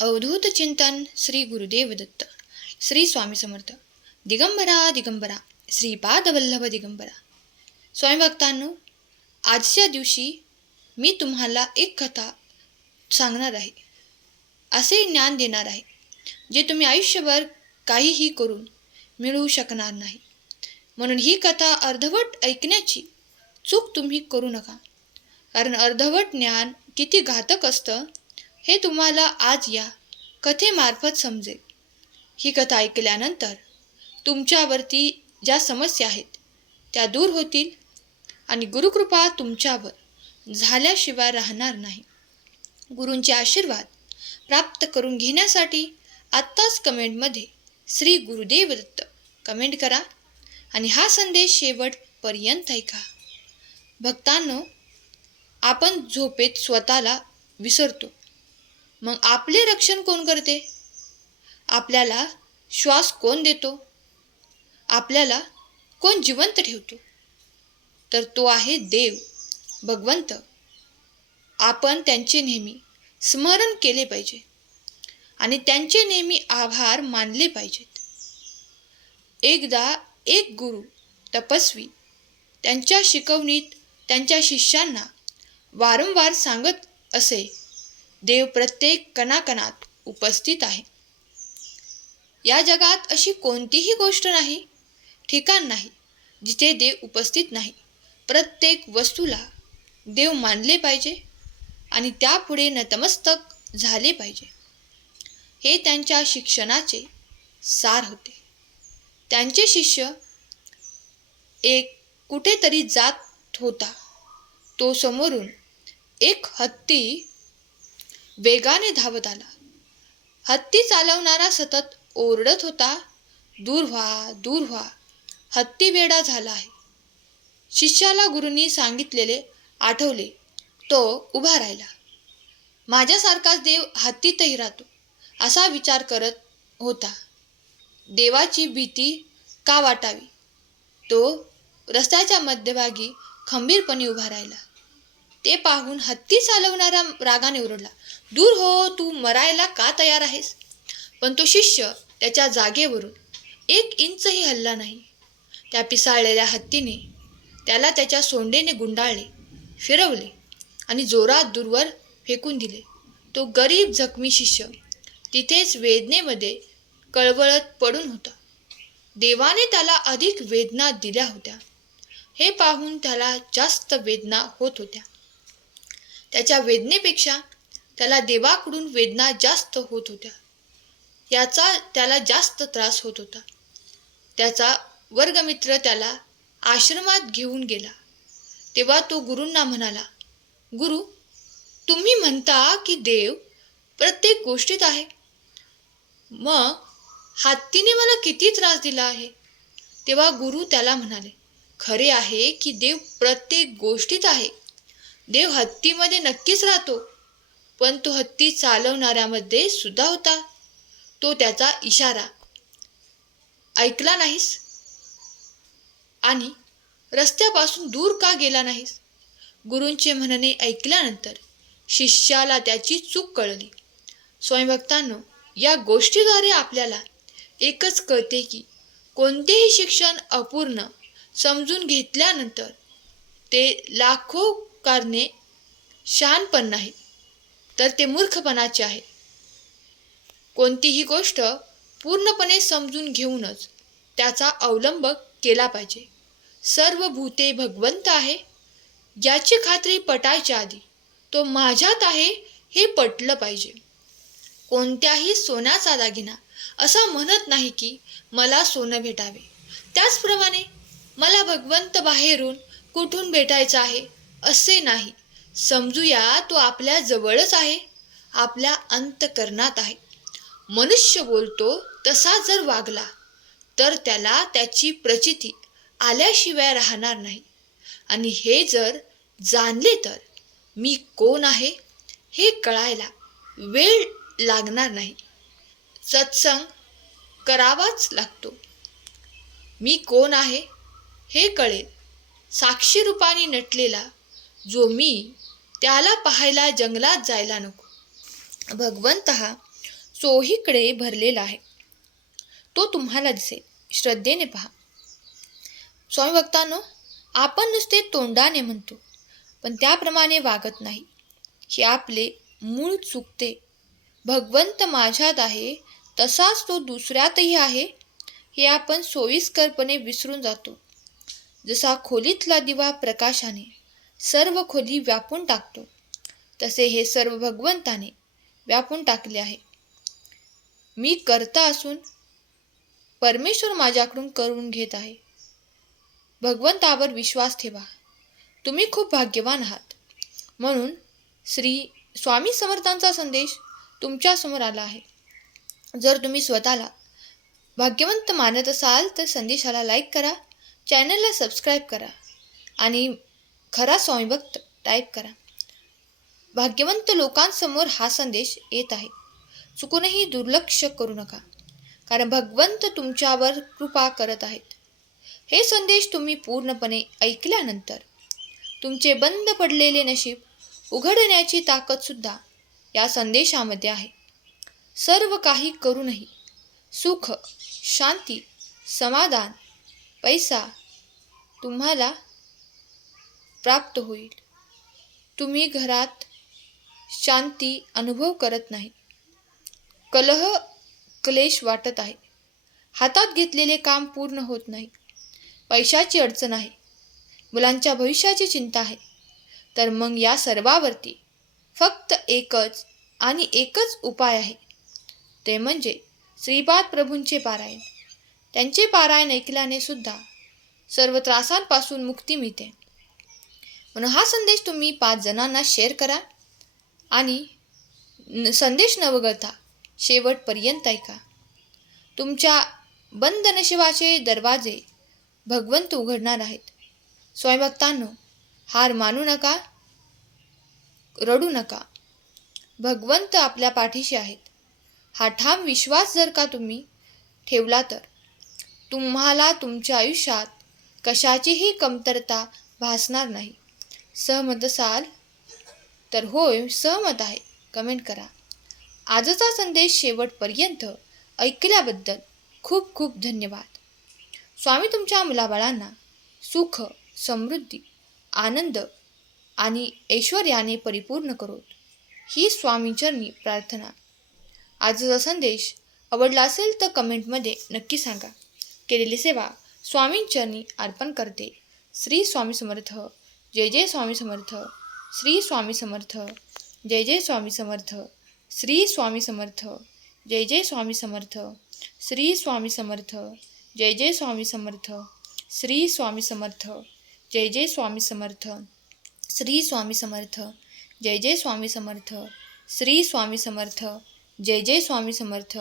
अवधूत चिंतन श्री गुरुदेव दत्त. श्री स्वामी समर्थ. दिगंबरा दिगंबरा श्रीपादवल्लभ दिगंबरा. स्वामी भक्तांनो, आजच्या दिवशी मी तुम्हाला एक कथा सांगणार आहे. असे ज्ञान देणार आहे जे तुम्ही आयुष्यभर काहीही करून मिळवू शकणार नाही. म्हणून ही कथा अर्धवट ऐकण्याची चूक तुम्ही करू नका. कारण अर्धवट ज्ञान किती घातक असतं हे तुम्हाला आज या कथेमार्फत समजेल. ही कथा ऐकल्यानंतर तुमच्यावरती ज्या समस्या आहेत त्या दूर होतील आणि गुरुकृपा तुमच्यावर झाल्याशिवाय राहणार नाही. गुरूंचे आशीर्वाद प्राप्त करून घेण्यासाठी आत्ताच कमेंटमध्ये श्री गुरुदेव दत्त कमेंट करा आणि हा संदेश शेवटपर्यंत ऐका. भक्तांनो, आपण झोपेत स्वतःला विसरतो. मग आपले रक्षण कोण करते? आपल्याला श्वास कोण देतो? आपल्याला कोण जिवंत ठेवतो? तर तो आहे देव, भगवंत. आपण त्यांचे नेहमी स्मरण केले पाहिजे आणि त्यांचे नेहमी आभार मानले पाहिजेत. एकदा एक गुरु तपस्वी त्यांच्या शिकवणीत त्यांच्या शिष्यांना वारंवार सांगत असे, देव प्रत्येक कणाकणात उपस्थित आहे. या जगात अशी कोणतीही गोष्ट नाही, ठिकाण नाही जिथे देव उपस्थित नाही. प्रत्येक वस्तूला देव मानले पाहिजे आणि त्यापुढे नतमस्तक झाले पाहिजे. हे त्यांच्या शिक्षणाचे सार होते. त्यांचे शिष्य एक कुठेतरी जात होता. तो समोरून एक हत्ती वेगाने धावत आला. हत्ती चालवणारा सतत ओरडत होता, दूर व्हा, दूर व्हा, हत्ती वेडा झाला आहे. शिष्याला गुरूंनी सांगितलेले आठवले. तो उभा राहिला. माझ्यासारखाच देव हत्तीतही राहतो असा विचार करत होता. देवाची भीती का वाटावी? तो रस्त्याच्या मध्यभागी खंबीरपणे उभा राहिला. ते पाहून हत्ती चालवणारा रागाने ओरडला, दूर हो, तू मरायला का तयार आहेस? पण तो शिष्य त्याच्या जागेवरून 1 इंचही हलला नाही. त्या पिसाळलेल्या हत्तीने त्याला त्याच्या सोंडेने गुंडाळले, फिरवले आणि जोरात दूरवर फेकून दिले. तो गरीब जखमी शिष्य तिथेच वेदनेमध्ये कळवळत पडून होता. देवाने त्याला अधिक वेदना दिल्या होत्या. हे पाहून त्याला जास्त वेदना होत होत्या. त्याच्या वेदनेपेक्षा त्याला देवाकडून वेदना जास्त होत होत्या. याचा त्याला जास्त त्रास होत होता. त्याचा वर्गमित्र त्याला आश्रमात घेऊन गेला. तेव्हा तो गुरूंना म्हणाला, गुरु, तुम्ही म्हणता की देव प्रत्येक गोष्टीत आहे. मग हत्तीने मला किती त्रास दिला आहे? तेव्हा गुरु त्याला म्हणाले, खरे आहे की देव प्रत्येक गोष्टीत आहे. देव हत्तीमध्ये नक्कीच राहतो, पण तो हत्ती चालवणाऱ्यामध्ये सुद्धा होता. तो त्याचा इशारा ऐकला नाहीस आणि रस्त्यापासून दूर का गेला नाहीस? गुरूंचे म्हणणे ऐकल्यानंतर शिष्याला त्याची चूक कळली. स्वयंभक्तांनो, या गोष्टीद्वारे आपल्याला एकच कळते की कोणतेही शिक्षण अपूर्ण समजून घेतल्यानंतर ते लाखो कारणे शहाणपण नाही, तर ते मूर्खपणाचे आहे. कोणतीही गोष्ट पूर्णपणे समजून घेऊनच त्याचा अवलंब केला पाहिजे. सर्व भूते भगवंत आहे याची खात्री पटायच्या आधी तो माझ्यात आहे हे पटलं पाहिजे. कोणत्याही सोन्याचा दागिना असा म्हणत नाही की मला सोनं भेटावे. त्याचप्रमाणे मला भगवंत बाहेरून कुठून भेटायचा आहे असे नाही. समजूया तो आपल्या जवळच आहे, आपल्या अंतःकरणात आहे. मनुष्य बोलतो तसा जर वागला तर त्याला त्याची प्रचिती आल्याशिवाय राहणार नाही. आणि हे जर जाणले तर मी कोण आहे हे कळायला वेळ लागणार नाही. सत्संग करावाच लागतो. मी कोण आहे हे कळेल. साक्षी रूपाने नटलेला जो मी, त्याला पाहायला जंगलात जायला नको. भगवंत हा चोहीकडे भरलेला आहे. तो तुम्हाला दिसेल. श्रद्धेने पहा. स्वामी भक्तांनो, आपण नुसते तोंडाने म्हणतो पण त्याप्रमाणे वागत नाही. हे आपले मूळ चुकते. भगवंत माझ्यात आहे तसाच तो दुसऱ्यातही आहे हे आपण सोयीस्करपणे विसरून जातो. जसा खोलीतला दिवा प्रकाशाने सर्व खोली व्यापून टाकतो, तसे हे सर्व भगवंताने व्यापून टाकले आहे. मी करता असून परमेश्वर माझ्याकडून करून घेत आहे. भगवंतावर विश्वास ठेवा. तुम्ही खूप भाग्यवान आहात. म्हणून श्री स्वामी समर्थांचा संदेश तुमच्यासमोर आला आहे. जर तुम्ही स्वतःला भाग्यवंत मानत असाल तर संदेशाला लाईक करा, चॅनलला सबस्क्राईब करा आणि खरा स्वामी भक्त टाईप करा. भाग्यवंत लोकांसमोर हा संदेश येत आहे. चुकूनही दुर्लक्ष करू नका, कारण भगवंत तुमच्यावर कृपा करत आहेत. हे संदेश तुम्ही पूर्णपणे ऐकल्यानंतर तुमचे बंद पडलेले नशीब उघडण्याची ताकदसुद्धा या संदेशामध्ये आहे. सर्व काही करूनही सुख, शांती, समाधान, पैसा तुम्हाला प्राप्त होईल. तुम्ही घरात शांती अनुभव करत नाही. कलह, क्लेश वाटत आहे. हातात घेतलेले काम पूर्ण होत नाही. पैशाची अडचण आहे. मुलांच्या भविष्याची चिंता आहे. तर मग या सर्वावरती फक्त एकच आणि एकच उपाय आहे. ते म्हणजे श्रीपाद प्रभूंचे पारायण. त्यांचे पारायण ऐकल्याने सुद्धा सर्व त्रासांपासून मुक्ती मिळते. म्हणून हा संदेश तुम्ही 5 जणांना शेअर करा आणि संदेश न वगळता शेवटपर्यंत ऐका. तुमच्या बंद नशिबाचे दरवाजे भगवंत उघडणार आहेत. स्वामीभक्तांनो, हार मानू नका, रडू नका. भगवंत आपल्या पाठीशी आहेत. हा ठाम विश्वास जर का तुम्ही ठेवला तर तुम्हाला तुमच्या आयुष्यात कशाचीही कमतरता भासणार नाही. सहमत असाल तर होय, सहमत आहे, कमेंट करा. आजचा संदेश शेवटपर्यंत ऐकल्याबद्दल खूप खूप धन्यवाद. स्वामी तुमच्या मुलाबाळांना सुख, समृद्धी, आनंद आणि ऐश्वर्याने परिपूर्ण करोत, ही स्वामींचरणी प्रार्थना. आजचा संदेश आवडला असेल तर कमेंटमध्ये नक्की सांगा. केलेली सेवा स्वामींचरणी अर्पण करते. श्री स्वामी समर्थ. जय जय स्वामी समर्थ. श्री स्वामी समर्थ. जय जय स्वामी समर्थ. श्री स्वामी समर्थ. जय जय स्वामी समर्थ. श्री स्वामी समर्थ. जय जय स्वामी समर्थ. श्री स्वामी समर्थ. जय जय स्वामी समर्थ. श्री स्वामी समर्थ. जय जय स्वामी समर्थ. श्री स्वामी समर्थ. जय जय स्वामी समर्थ.